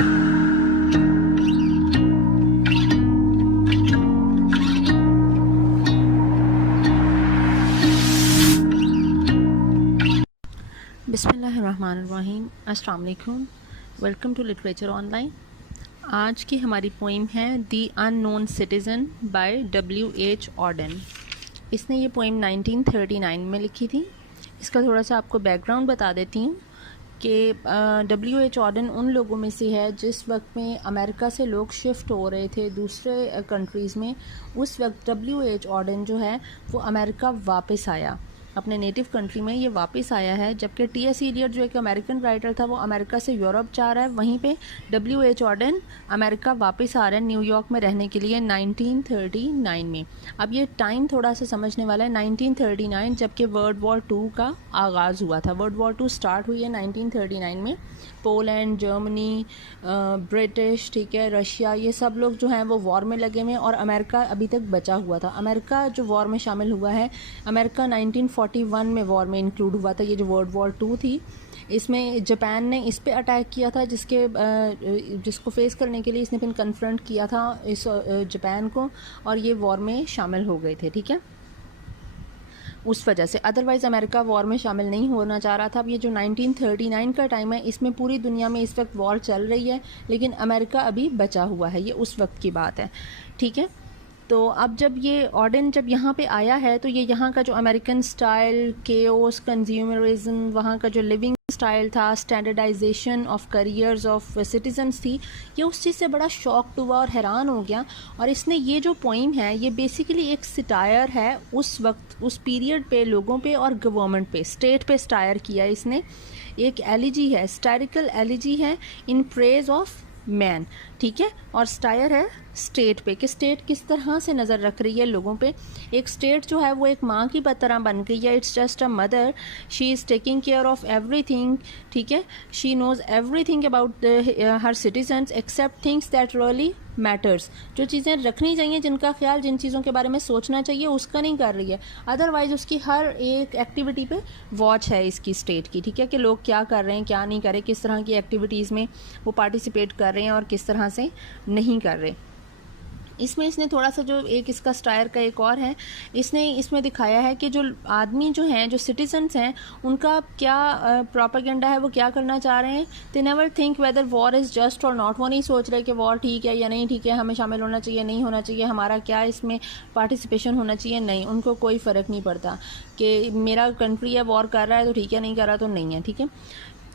बिस्मिल्लाहिर्रहमानिर्रहीम। अस्सलाम वालेकुम। Welcome to literature online. आज की हमारी पोइम है the unknown citizen by W.H. Auden. इसने ये पोइम 1939 में लिखी थी। इसका थोड़ा सा आपको बैकग्राउंड बता देती हूँ कि W.H. ऑडेन उन लोगों में से है जिस वक्त में अमेरिका से लोग शिफ्ट हो रहे थे दूसरे कंट्रीज़ में। उस वक्त W.H. ऑडेन जो है वो अमेरिका वापस आया, अपने नेटिव कंट्री में ये वापस आया है। जबकि T.S. एलियट जो एक अमेरिकन राइटर था वो अमेरिका से यूरोप जा रहा है, वहीं पे W.H. ऑडेन अमेरिका वापस आ रहा है न्यूयॉर्क में रहने के लिए 1939 में। अब ये टाइम थोड़ा सा समझने वाला है। 1939 जबकि वर्ल्ड वॉर 2 का आगाज़ हुआ था। वर्ल्ड वॉर 2 स्टार्ट हुई है 1939 में। पोलैंड, जर्मनी, ब्रिटिश, ठीक है, रशिया, ये सब लोग जो हैं वो वॉर में लगे हुए हैं और अमेरिका अभी तक बचा हुआ था। अमेरिका जो वॉर में शामिल हुआ है, अमेरिका 1941 में वॉर में इंक्लूड हुआ था। ये जो वर्ल्ड वॉर 2 थी, इसमें जापान ने इस पे अटैक किया था, जिसको फेस करने के लिए इसने फिर कन्फ्रंट किया था इस जापान को, और ये वॉर में शामिल हो गए थे, ठीक है, उस वजह से। अदरवाइज़ अमेरिका वॉर में शामिल नहीं होना चाह रहा था। अब ये जो 1939 का टाइम है, इसमें पूरी दुनिया में इस वक्त वॉर चल रही है, लेकिन अमेरिका अभी बचा हुआ है। ये उस वक्त की बात है, ठीक है। तो अब जब ये ऑडेन जब यहाँ पे आया है तो ये यहाँ का जो अमेरिकन स्टाइल, केओस, कंज्यूमरिज्म, वहाँ का जो लिविंग स्टाइल था, standardisation of careers of citizens थी, ये उस चीज़ से बड़ा शॉक्ड हुआ और हैरान हो गया। और इसने ये जो पोइम है ये बेसिकली एक सिटायर है उस वक्त, उस पीरियड पे लोगों पे और गवर्नमेंट पे, स्टेट पे स्टायर किया इसने। एक एलिजी है, स्टायरिकल एलिजी है इन प्रेज ऑफ मैन, ठीक है, और स्टायर है स्टेट पे कि स्टेट किस तरह से नज़र रख रही है लोगों पे। एक स्टेट जो है वो एक माँ की तरह बन गई है। It's just a mother, she is taking care of everything, ठीक है, she knows everything about her citizens except things that really matters. जो चीज़ें रखनी चाहिए, जिनका ख्याल, जिन चीज़ों के बारे में सोचना चाहिए, उसका नहीं कर रही है। अदरवाइज़ उसकी हर एक एक्टिविटी पे वॉच है इसकी स्टेट की, ठीक है, कि लोग क्या कर रहे हैं, क्या नहीं कर रहे, किस तरह की एक्टिविटीज़ में वो पार्टिसिपेट कर रहे हैं और किस तरह से नहीं कर रहे। इसमें इसने थोड़ा सा जो एक इसका स्टायर का एक और है, इसने इसमें दिखाया है कि जो आदमी जो हैं, जो सिटीजन्स हैं, उनका क्या प्रोपेगेंडा है, वो क्या करना चाह रहे हैं। They never think whether war is just और नॉट। वो नहीं सोच रहे कि वॉर ठीक है या नहीं ठीक है, हमें शामिल होना चाहिए, नहीं होना चाहिए, हमारा क्या इसमें पार्टिसिपेशन होना चाहिए, नहीं, उनको कोई फ़र्क नहीं पड़ता कि मेरा कंट्री है वॉर कर रहा है तो ठीक है, नहीं कर रहा तो नहीं है, ठीक है।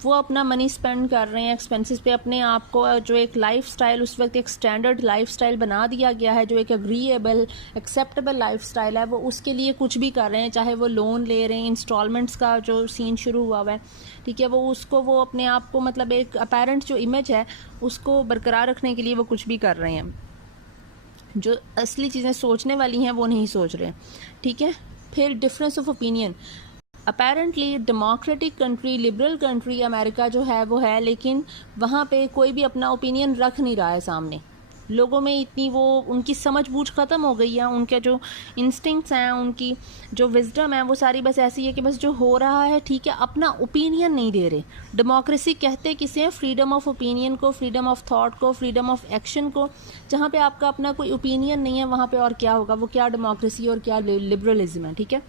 वो अपना मनी स्पेंड कर रहे हैं एक्सपेंसेस पे, अपने आप को जो एक लाइफ स्टाइल उस वक्त एक स्टैंडर्ड लाइफ स्टाइल बना दिया गया है, जो एक एग्रीएबल एक्सेप्टेबल लाइफ स्टाइल है, वो उसके लिए कुछ भी कर रहे हैं। चाहे वो लोन ले रहे हैं, इंस्टॉलमेंट्स का जो सीन शुरू हुआ है, ठीक है, वो अपने आप को मतलब एक अपेरेंट जो इमेज है उसको बरकरार रखने के लिए वो कुछ भी कर रहे हैं। जो असली चीज़ें सोचने वाली हैं वो नहीं सोच रहे, ठीक है। फिर difference of opinion, apparently democratic country, liberal country America जो है वो है, लेकिन वहाँ पे कोई भी अपना ओपिनियन रख नहीं रहा है सामने। लोगों में इतनी वो उनकी समझ बूझ ख़त्म हो गई है, उनके जो इंस्टिंक्ट्स हैं, उनकी जो विजडम है, वो सारी बस ऐसी है कि बस जो हो रहा है ठीक है, अपना ओपिनियन नहीं दे रहे। डेमोक्रेसी कहते किसे? फ्रीडम ऑफ ओपिनियन को, फ्रीडम ऑफ थॉट को, फ्रीडम ऑफ एक्शन को। जहाँ पे आपका अपना कोई ओपिनियन नहीं है, वहाँ पे और क्या होगा? वो क्या डेमोक्रेसी और क्या लिबरलिज्म है, ठीक है।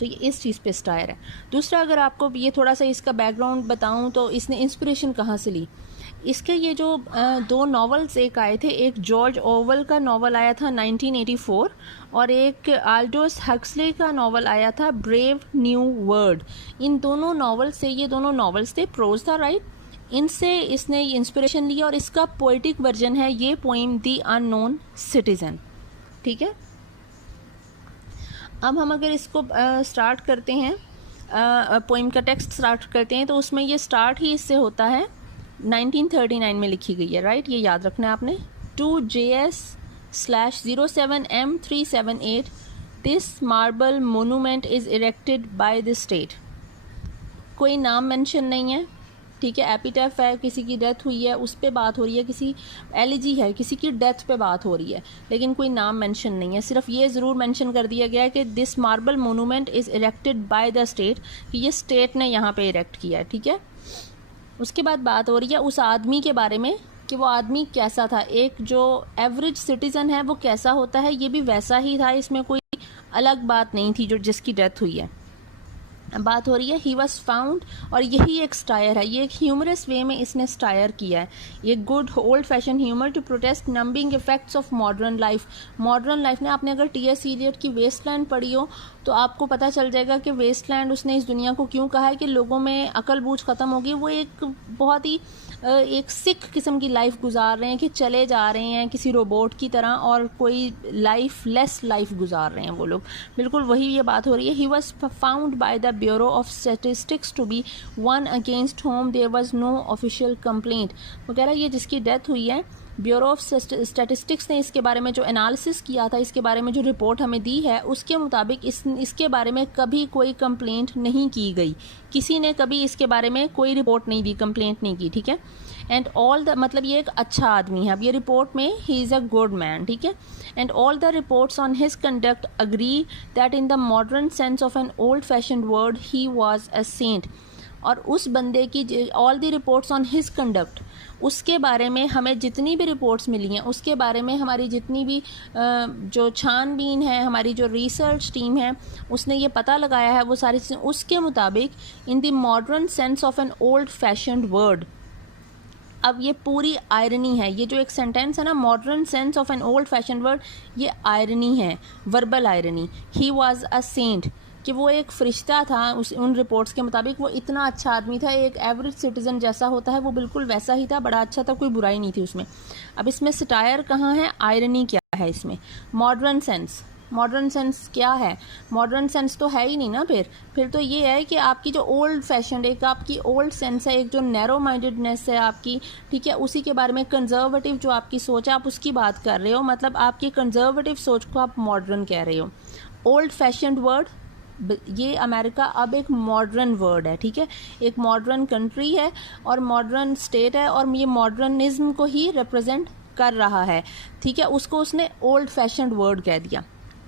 तो ये इस चीज़ पे स्टायर है। दूसरा, अगर आपको ये थोड़ा सा इसका बैकग्राउंड बताऊं तो इसने इंस्पिरेशन कहाँ से ली। इसके ये जो दो नॉवेल्स एक आए थे, एक जॉर्ज ऑरवेल का नॉवल आया था 1984 और एक आल्डोस हक्सले का नॉवल आया था ब्रेव न्यू वर्ल्ड। इन दोनों नॉवल से, ये दोनों नॉवेल्स थे, प्रोज था, राइट, इनसे इसने इंस्पिरेशन लिया और इसका पोइटिक वर्जन है ये पोइम दी अननोन सिटीज़न, ठीक है। अब हम अगर इसको स्टार्ट करते हैं, पोइम का टेक्स्ट स्टार्ट करते हैं, तो उसमें ये स्टार्ट ही इससे होता है 1939 में लिखी गई है, राइट, ये याद रखना है आपने। 2JS/07M378 this marble monument is erected by the state. कोई नाम मेंशन नहीं है, ठीक है, एपिटैफ है, किसी की डेथ हुई है उस पे बात हो रही है, किसी एलिजी है, किसी की डेथ पे बात हो रही है, लेकिन कोई नाम मेंशन नहीं है। सिर्फ ये ज़रूर मेंशन कर दिया गया है कि this marble monument is erected by the state, कि ये स्टेट ने यहाँ पे इरेक्ट किया है, ठीक है। उसके बाद बात हो रही है उस आदमी के बारे में कि वो आदमी कैसा था, एक जो एवरेज सिटीज़न है वो कैसा होता है, ये भी वैसा ही था, इसमें कोई अलग बात नहीं थी जो जिसकी डेथ हुई है। बात हो रही है ही वॉज फाउंड, और यही एक स्टायर है, ये एक ह्यूमरस वे में इसने स्टायर किया है, ये good old fashion humour to protest numbing effects of modern life. Modern life ने, आपने अगर टी.एस. इलियट की वेस्टलैंड पढ़ी हो तो आपको पता चल जाएगा कि वेस्टलैंड उसने इस दुनिया को क्यों कहा है कि लोगों में अकल बूझ ख़त्म होगी, वो एक बहुत ही एक सिक किस्म की लाइफ गुजार रहे हैं कि चले जा रहे हैं किसी रोबोट की तरह, और कोई लेस लाइफ गुजार रहे हैं वो लोग, बिल्कुल वही ये बात हो रही है। He was found by the bureau of statistics to be one against whom there was no official complaint. वगैरह ये जिसकी डेथ हुई है, ब्यूरो ऑफ स्टैटिस्टिक्स ने इसके बारे में जो एनालिसिस किया था, इसके बारे में जो रिपोर्ट हमें दी है, उसके मुताबिक इसके बारे में कभी कोई कंप्लेंट नहीं की गई, किसी ने कभी इसके बारे में कोई रिपोर्ट नहीं दी, कंप्लेंट नहीं की, ठीक है। एंड ऑल द, मतलब ये एक अच्छा आदमी है, अब ये रिपोर्ट में he is a good man, ठीक है। And all the reports on his conduct agree that in the modern sense of an old fashion word he was a saint. और उस बंदे की all the reports on his conduct, उसके बारे में हमें जितनी भी रिपोर्ट्स मिली हैं, उसके बारे में हमारी जितनी भी जो छानबीन है, हमारी जो रिसर्च टीम है, उसने ये पता लगाया है वो सारी चीज़ें, उसके मुताबिक इन the modern sense of an old fashioned word. अब ये पूरी आयरनी है, ये जो एक सेंटेंस है ना, modern sense of an old fashion word, ये आयरनी है, verbal irony. He was a saint, कि वो एक फरिश्ता था, उन रिपोर्ट्स के मुताबिक वो इतना अच्छा आदमी था, एक एवरेज सिटीज़न जैसा होता है वो बिल्कुल वैसा ही था, बड़ा अच्छा था, कोई बुराई नहीं थी उसमें। अब इसमें सटायर कहाँ है, आयरनी क्या है इसमें। मॉडर्न सेंस, मॉडर्न सेंस क्या है, मॉडर्न सेंस तो है ही नहीं ना, फिर तो ये है कि आपकी जो ओल्ड फैशन, एक आपकी ओल्ड सेंस है, एक जो नैरो माइंडेडनेस है आपकी, ठीक है, उसी के बारे में कंजर्वेटिव जो आपकी सोच है, आप उसकी बात कर रहे हो, मतलब आपकी कंजर्वेटिव सोच को आप मॉडर्न कह रहे हो। ओल्ड फैशन्ड वर्ड, ये अमेरिका अब एक मॉडर्न वर्ड है, ठीक है, एक मॉडर्न कंट्री है और मॉडर्न स्टेट है, और ये मॉडर्निज्म को ही रिप्रेजेंट कर रहा है, ठीक है, उसको उसने ओल्ड फैशन्ड वर्ड कह दिया।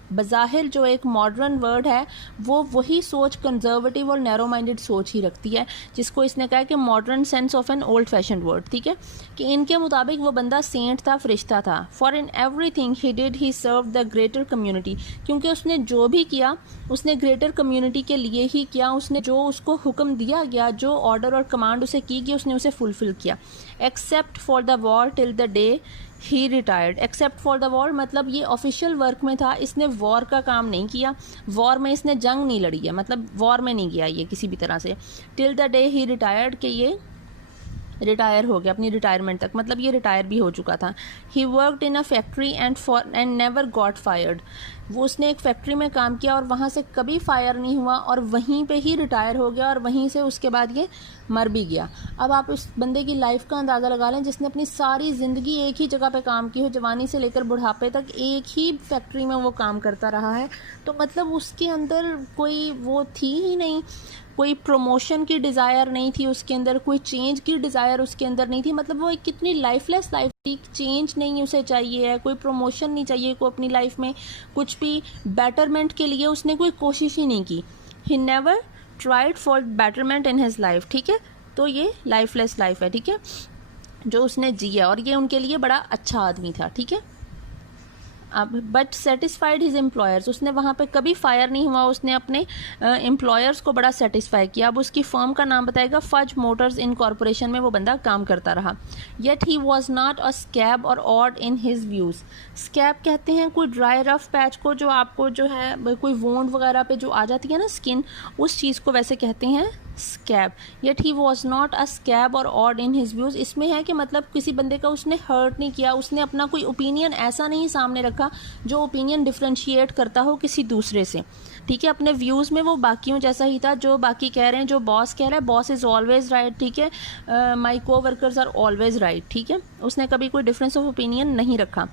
बज़ाहिर जो एक मॉडर्न वर्ड है वो वही सोच कंजर्वेटिव और नैरो माइंडेड सोच ही रखती है, जिसको इसने कहा कि modern sense of an old fashion word, ठीक है, कि इनके मुताबिक वो बंदा सेंट था, फरिश्ता था। For in everything he did he served the greater community, क्योंकि उसने जो भी किया उसने ग्रेटर कम्युनिटी के लिए ही किया, उसने जो उसको हुक्म दिया गया, जो ऑर्डर और कमांड उसे की गई, उसने उसे फुलफिल किया। Except for the war till the day he retired. Except for the war मतलब ये ऑफिशियल वर्क में था, इसने वॉर का काम नहीं किया, वॉर में इसने जंग नहीं लड़ी है, मतलब वॉर में नहीं गया ये किसी भी तरह से। Till the day he retired, कि ये रिटायर हो गया अपनी रिटायरमेंट तक, मतलब ये रिटायर भी हो चुका था। He worked in a factory and never got fired, वो उसने एक फैक्ट्री में काम किया और वहाँ से कभी फायर नहीं हुआ और वहीं पे ही रिटायर हो गया और वहीं से उसके बाद ये मर भी गया। अब आप उस बंदे की लाइफ का अंदाज़ा लगा लें जिसने अपनी सारी ज़िंदगी एक ही जगह पे काम की हो, जवानी से लेकर बुढ़ापे तक एक ही फैक्ट्री में वो काम करता रहा है, तो मतलब उसके अंदर कोई वो थी ही नहीं, कोई प्रमोशन की डिज़ायर नहीं थी उसके अंदर, कोई चेंज की डिज़ायर उसके अंदर नहीं थी, मतलब वो एक कितनी लाइफलेस लाइफ थी। चेंज नहीं उसे चाहिए है, कोई प्रमोशन नहीं चाहिए को अपनी लाइफ में, कुछ भी बेटरमेंट के लिए उसने कोई कोशिश ही नहीं की। He never tried for betterment in his life, ठीक है, तो ये लाइफलेस लाइफ है, ठीक है, जो उसने जिया, और ये उनके लिए बड़ा अच्छा आदमी था, ठीक है। अब बट सेटिस्फाइड हिज एम्प्लॉयर्स, उसने वहाँ पे कभी फायर नहीं हुआ, उसने अपने एम्प्लॉयर्स को बड़ा सेटिस्फाई किया। अब उसकी फर्म का नाम बताएगा, फज मोटर्स इन कॉरपोरेशन में वो बंदा काम करता रहा। Yet he was not a scab or odd in his views. Scab कहते हैं कोई ड्राई रफ पैच को, जो आपको जो है कोई वोंड वगैरह पे जो आ जाती है ना स्किन, उस चीज़ को वैसे कहते हैं scab. Yet he was not a scab or odd in his views, इसमें है कि मतलब किसी बंदे का उसने हर्ट नहीं किया, उसने अपना कोई ओपिनियन ऐसा नहीं सामने रखा जो ओपिनियन डिफ्रेंशिएट करता हो किसी दूसरे से, ठीक है, अपने व्यूज़ में वो बाकियों जैसा ही था, जो बाकी कह रहे हैं, जो बॉस कह रहा है, बॉस इज़ ऑलवेज राइट, ठीक है, माई को वर्कर्स आर ऑलवेज राइट, ठीक है, उसने कभी कोई डिफरेंस ऑफ ओपिनियन नहीं रखा।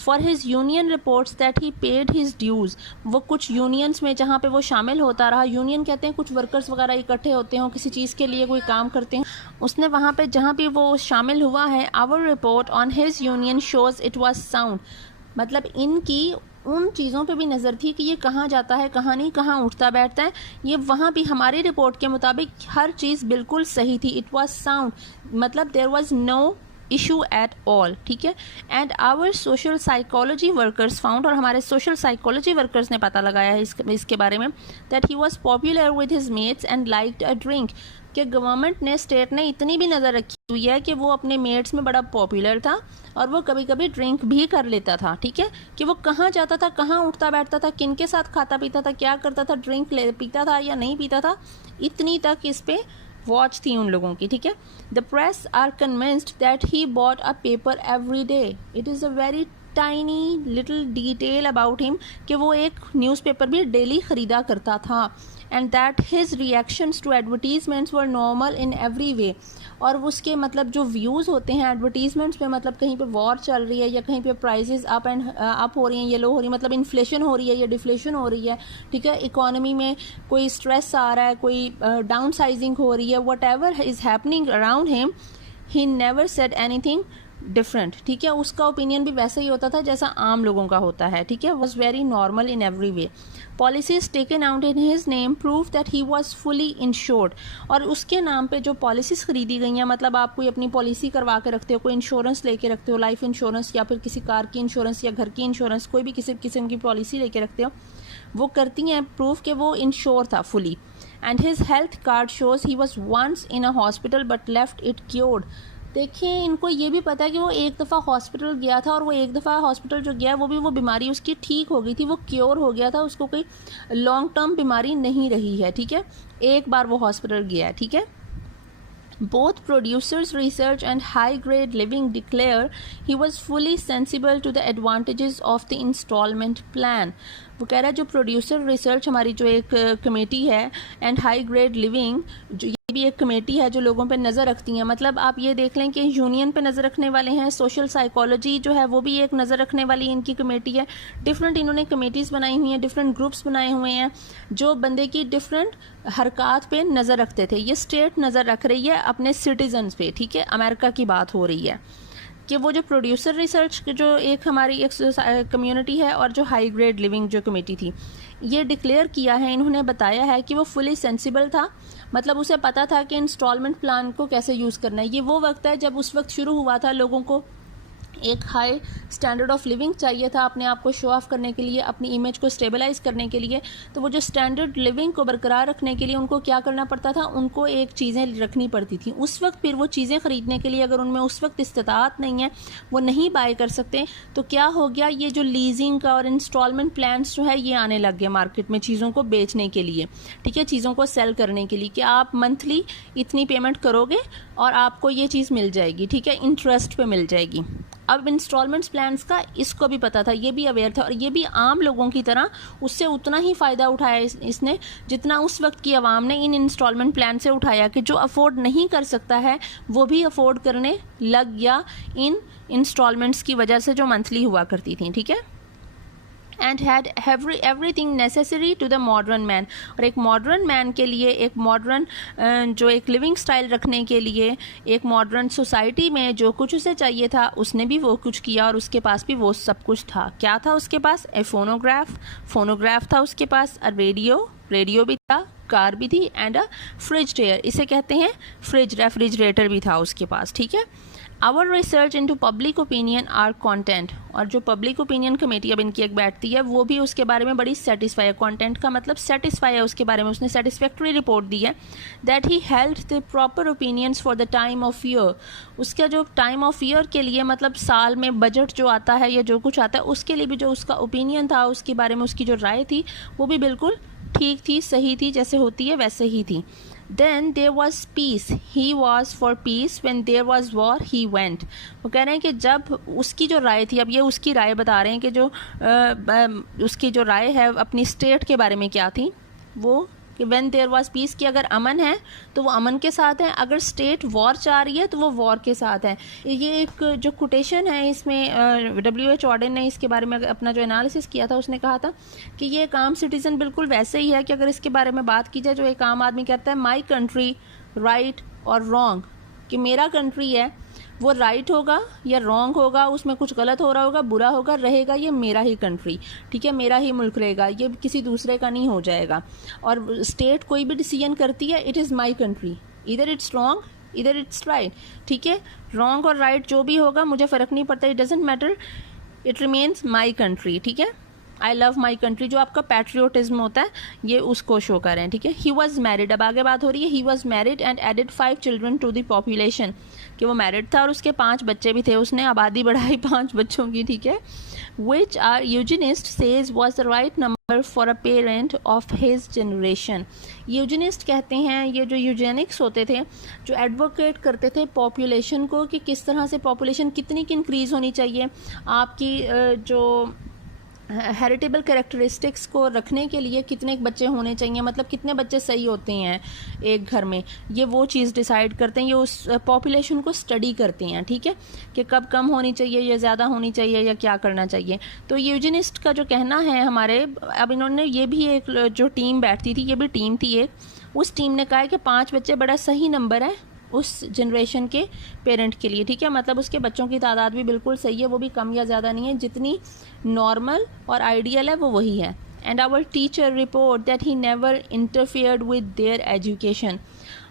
For his union reports that he paid his dues, वो कुछ यूनियंस में जहाँ पे वो शामिल होता रहा, यूनियन कहते हैं कुछ वर्कर्स वगैरह इकट्ठे होते हों किसी चीज़ के लिए, कोई काम करते हैं, उसने वहाँ पे जहाँ भी वो शामिल हुआ है, our report on his union shows it was sound, मतलब इनकी उन चीज़ों पे भी नज़र थी कि ये कहाँ जाता है, कहाँ नहीं, कहाँ उठता बैठता है। ये वहाँ भी हमारी रिपोर्ट के मुताबिक हर चीज़ बिल्कुल सही थी। इट वाज साउंड, मतलब there was no issue at all, ठीक है। And our social psychology workers found, और हमारे सोशल साइकोलॉजी वर्कर्स ने पता लगाया है इसके बारे में, that he was popular with his mates and liked a drink, कि गवर्नमेंट ने, स्टेट ने इतनी भी नज़र रखी हुई है कि वो अपने मेट्स में बड़ा पॉपुलर था और वो कभी कभी ड्रिंक भी कर लेता था, ठीक है। कि वो कहाँ जाता था, कहाँ उठता बैठता था, किन के साथ खाता पीता था, क्या करता था, ड्रिंक पीता था या नहीं पीता था, इतनी तक इस पे वॉच थी उन लोगों की, ठीक है। The press are convinced that he bought a paper every day. It is a very tiny little detail about him कि वो एक न्यूज़पेपर भी डेली ख़रीदा करता था। And that his reactions to advertisements were normal in every way, और उसके मतलब जो व्यूज़ होते हैं एडवर्टीजमेंट्स पे, मतलब कहीं पे वॉर चल रही है या कहीं पे प्राइसेस अप हो रही हैं या लो हो रही है, मतलब इन्फ्लेशन हो रही है या डिफ्लेशन हो रही है, ठीक है, इकोनॉमी में कोई स्ट्रेस आ रहा है, कोई डाउन साइजिंग हो रही है, what ever is happening around him, he never said anything different, ठीक है। उसका ओपिनियन भी वैसा ही होता था जैसा आम लोगों का होता है, ठीक है। Was very normal in every way. Policies taken out in his name prove that he was fully insured, और उसके नाम पे जो पॉलिसीज़ खरीदी गई हैं, मतलब आप कोई अपनी पॉलिसी करवा के रखते हो, कोई इंश्योरेंस लेके रखते हो, लाइफ इंश्योरेंस या फिर किसी कार की इंश्योरेंस या घर की इंश्योरेंस, कोई भी किसी किस्म की पॉलिसी लेके रखते हो, वो करती हैं प्रूफ कि वो इंश्योर था fully. And his health card shows he was once in a hospital but left it cured. देखिए, इनको ये भी पता है कि वो एक दफ़ा हॉस्पिटल गया था और वो एक दफ़ा हॉस्पिटल जो गया वो भी वो बीमारी उसकी ठीक हो गई थी, वो क्योर हो गया था, उसको कोई लॉन्ग टर्म बीमारी नहीं रही है, ठीक है। एक बार वो हॉस्पिटल गया है, ठीक है। Both producers research and high grade living declare he was fully sensible to the advantages of the installment plan। वो कह रहा है जो प्रोड्यूसर रिसर्च हमारी जो एक कमेटी है एंड हाई ग्रेड लिविंग, जो ये भी एक कमेटी है जो लोगों पे नज़र रखती है, मतलब आप ये देख लें कि यूनियन पे नज़र रखने वाले हैं, सोशल साइकोलॉजी जो है वो भी एक नज़र रखने वाली इनकी कमेटी है। डिफरेंट इन्होंने कमेटीज़ बनाई हुई हैं, डिफरेंट ग्रुप्स बनाए हुए हैं जो बंदे की डिफरेंट हरकत पे नज़र रखते थे। ये स्टेट नज़र रख रही है अपने सिटीजन्स पे, ठीक है। अमेरिका की बात हो रही है कि वो जो प्रोड्यूसर रिसर्च जो एक हमारी एक कम्युनिटी है और जो हाई ग्रेड लिविंग जो कमेटी थी, ये डिक्लेयर किया है, इन्होंने बताया है कि वो फुली सेंसिबल था, मतलब उसे पता था कि इंस्टॉलमेंट प्लान को कैसे यूज़ करना है। ये वो वक्त है जब उस वक्त शुरू हुआ था, लोगों को एक हाई स्टैंडर्ड ऑफ लिविंग चाहिए था अपने आप को शो ऑफ करने के लिए, अपनी इमेज को स्टेबलाइज करने के लिए। तो वो जो स्टैंडर्ड लिविंग को बरकरार रखने के लिए उनको क्या करना पड़ता था, उनको एक चीज़ें रखनी पड़ती थी उस वक्त। फिर वो चीज़ें ख़रीदने के लिए अगर उनमें उस वक्त इस्तात नहीं है, वो नहीं बाय कर सकते, तो क्या हो गया, ये जो लीजिंग का और इंस्टॉलमेंट प्लान्स जो है ये आने लग गए मार्केट में चीज़ों को बेचने के लिए, ठीक है, चीज़ों को सेल करने के लिए, कि आप मंथली इतनी पेमेंट करोगे और आपको ये चीज़ मिल जाएगी, ठीक है, इंटरेस्ट पे मिल जाएगी। अब इंस्टॉलमेंट्स प्लान्स का इसको भी पता था, ये भी अवेयर था, और ये भी आम लोगों की तरह उससे उतना ही फ़ायदा उठाया इसने जितना उस वक्त की आवाम ने इन इंस्टॉलमेंट प्लान से उठाया, कि जो अफोर्ड नहीं कर सकता है वो भी अफोर्ड करने लग गया इन इंस्टॉलमेंट्स की वजह से जो मंथली हुआ करती थी, ठीक है। And had everything necessary to the modern man, और एक मॉडर्न मैन के लिए, एक मॉडर्न जो एक लिविंग स्टाइल रखने के लिए, एक मॉडर्न सोसाइटी में जो कुछ उसे चाहिए था उसने भी वो कुछ किया, और उसके पास भी वो सब कुछ था। क्या था उसके पास? ए फोनोग्राफ था उसके पास, अ रेडियो भी था, कार भी थी, एंड अ फ्रिजरेटर, इसे कहते हैं फ्रिज, रेफ्रिजरेटर भी था उसके पास, ठीक है। Our research into public opinion are content, और जो पब्लिक ओपिनियन कमेटी अब इनकी एक बैठती है वो भी उसके बारे में बड़ी सेटिस्फाई है, कंटेंट का मतलब सेटिस्फाई है उसके बारे में, उसने सेटिस्फैक्ट्री रिपोर्ट दी है, that he held the proper opinions for the time of year. उसका जो टाइम ऑफ ईयर के लिए, मतलब साल में बजट जो आता है या जो कुछ आता है उसके लिए भी जो उसका ओपिनियन था, उसके बारे में उसकी जो राय थी वो भी बिल्कुल ठीक थी, सही थी, जैसे होती है वैसे ही थी। Then there was peace. He was for peace. When there was war, he went. वो कह रहे हैं कि जब उसकी जो राय थी, अब ये उसकी राय बता रहे हैं कि जो उसकी जो राय है अपनी स्टेट के बारे में क्या थी, वो कि when there was peace, कि अगर अमन है तो वो अमन के साथ है, अगर स्टेट वॉर चाह रही है तो वो वॉर के साथ है। ये एक जो कोटेशन है इसमें W.H. ऑर्डन ने इसके बारे में अपना जो एनालिसिस किया था उसने कहा था कि ये एक आम सिटीज़न बिल्कुल वैसे ही है कि अगर इसके बारे में बात की जाए, जो एक आम आदमी कहता है माई कंट्री राइट और रॉन्ग, कि मेरा कंट्री है वो राइट होगा या रॉन्ग होगा, उसमें कुछ गलत हो रहा होगा, बुरा होगा, रहेगा ये मेरा ही कंट्री, ठीक है, मेरा ही मुल्क रहेगा, ये किसी दूसरे का नहीं हो जाएगा। और स्टेट कोई भी डिसीजन करती है, इट इज़ माई कंट्री, इधर इट्स रॉन्ग इधर इट्स राइट, ठीक है, रॉन्ग और राइट जो भी होगा मुझे फ़र्क नहीं पड़ता, it doesn't matter, it remains my country, ठीक है। आई लव माई कंट्री जो आपका पैट्रियोटिज्म होता है ये उसको शो कर रहे हैं, ठीक है। ही वॉज मैरिड, अब आगे बात हो रही है, he was married and added 5 children to the population, कि वो मैरिड था और उसके 5 बच्चे भी थे, उसने आबादी बढ़ाई 5 बच्चों की, ठीक है। Which our eugenist says was the right number for a parent of his generation. Eugenist कहते हैं, ये जो यूजेनिक्स होते थे, जो एडवोकेट करते थे पॉपुलेशन को, कि किस तरह से पॉपुलेशन कितनी की इंक्रीज़ होनी चाहिए, आपकी जो हेरिटेबल कैरेक्टरिस्टिक्स को रखने के लिए कितने बच्चे होने चाहिए, मतलब कितने बच्चे सही होते हैं एक घर में, ये वो चीज़ डिसाइड करते हैं, ये उस पॉपुलेशन को स्टडी करते हैं, ठीक है, कि कब कम होनी चाहिए या ज़्यादा होनी चाहिए या क्या करना चाहिए। तो यूजेनिस्ट का जो कहना है हमारे, अब इन्होंने ये भी एक जो टीम बैठती थी, ये भी टीम थी एक, उस टीम ने कहा है कि 5 बच्चे बड़ा सही नंबर है उस जनरेशन के पेरेंट के लिए, ठीक है, मतलब उसके बच्चों की तादाद भी बिल्कुल सही है, वो भी कम या ज़्यादा नहीं है, जितनी नॉर्मल और आइडियल है वो वही है। And our teacher report that he never interfered with their education,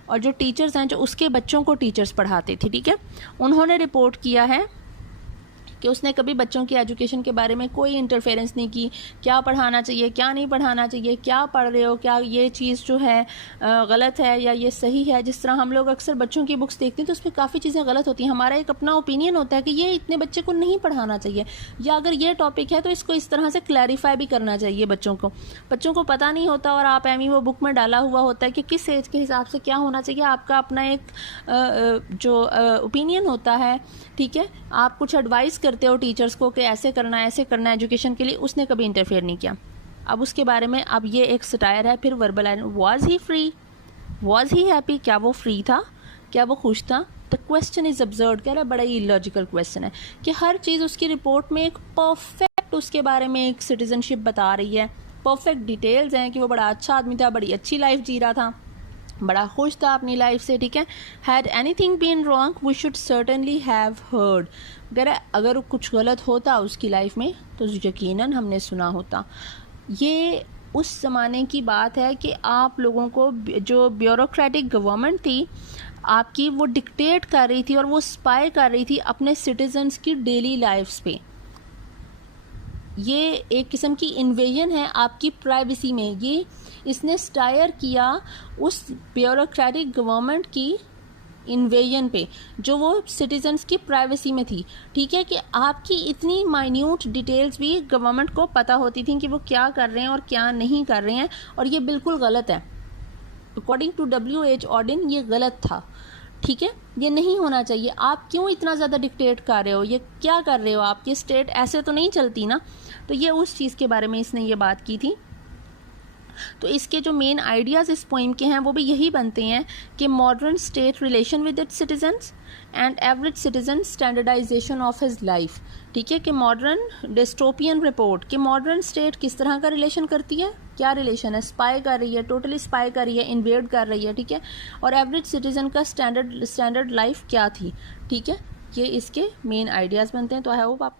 और जो टीचर्स हैं जो उसके बच्चों को टीचर्स पढ़ाते थे, ठीक है, उन्होंने रिपोर्ट किया है कि उसने कभी बच्चों की एजुकेशन के बारे में कोई इंटरफेरेंस नहीं की, क्या पढ़ाना चाहिए क्या नहीं पढ़ाना चाहिए, क्या पढ़ रहे हो, क्या ये चीज़ जो है गलत है या ये सही है। जिस तरह हम लोग अक्सर बच्चों की बुक्स देखते हैं तो उसमें काफ़ी चीज़ें गलत होती हैं, हमारा एक अपना ओपिनियन होता है कि ये इतने बच्चे को नहीं पढ़ाना चाहिए, या अगर ये टॉपिक है तो इसको इस तरह से क्लैरिफाई भी करना चाहिए बच्चों को पता नहीं होता, और आप एमी वो बुक में डाला हुआ होता है कि किस एज के हिसाब से क्या होना चाहिए, आपका अपना एक जो ओपिनियन होता है, ठीक है, आप कुछ एडवाइस करते हो टीचर्स को कि ऐसे करना एजुकेशन के लिए, उसने कभी इंटरफेयर नहीं किया। अब उसके बारे में अब ये एक सटायर है, फिर verbal line, was he free, was he happy, क्या वो फ्री था, क्या वो खुश था। द क्वेश्चन इज अब्सर्ड, कह रहा है बड़ा ही इलॉजिकल क्वेश्चन है कि हर चीज़ उसकी रिपोर्ट में एक परफेक्ट उसके बारे में एक सिटीजनशिप बता रही है, परफेक्ट डिटेल्स हैं कि वो बड़ा अच्छा आदमी था, बड़ी अच्छी लाइफ जी रहा था, बड़ा खुश था अपनी लाइफ से, ठीक है। Had anything been wrong we should certainly have heard, अगर कुछ गलत होता उसकी लाइफ में तो यकीनन हमने सुना होता। ये उस ज़माने की बात है कि आप लोगों को जो ब्यूरोक्रेटिक गवर्नमेंट थी आपकी, वो डिक्टेट कर रही थी और वो स्पाई कर रही थी अपने सिटीजन्स की डेली लाइफ्स पे। ये एक किस्म की इन्वेजन है आपकी प्राइवेसी में, ये इसने स्टायर किया उस ब्यूरोक्रेटिक गवर्नमेंट की इन्वेजन पे जो वो सिटीजन्स की प्राइवेसी में थी, ठीक है, कि आपकी इतनी माइन्यूट डिटेल्स भी गवर्नमेंट को पता होती थी कि वो क्या कर रहे हैं और क्या नहीं कर रहे हैं, और ये बिल्कुल गलत है। अकॉर्डिंग टू WHO ऑर्डिन ये गलत था, ठीक है, ये नहीं होना चाहिए। आप क्यों इतना ज़्यादा डिक्टेट कर रहे हो, ये क्या कर रहे हो आप, ये स्टेट ऐसे तो नहीं चलती ना। तो ये उस चीज़ के बारे में इसने ये बात की थी। तो इसके जो मेन आइडियाज़ इस पोइम के हैं वो भी यही बनते हैं कि modern state relation with its citizens and average citizen standardisation of his life, ठीक है, कि मॉडर्न डिस्टोपियन रिपोर्ट कि मॉडर्न स्टेट किस तरह का रिलेशन करती है, क्या रिलेशन है, स्पाई कर रही है, टोटली स्पाई कर रही है, इन्वेड कर रही है, ठीक है, और एवरेज सिटीजन का स्टैंडर्ड लाइफ क्या थी, ठीक है, ये इसके मेन आइडियाज़ बनते हैं। तो आई होप आप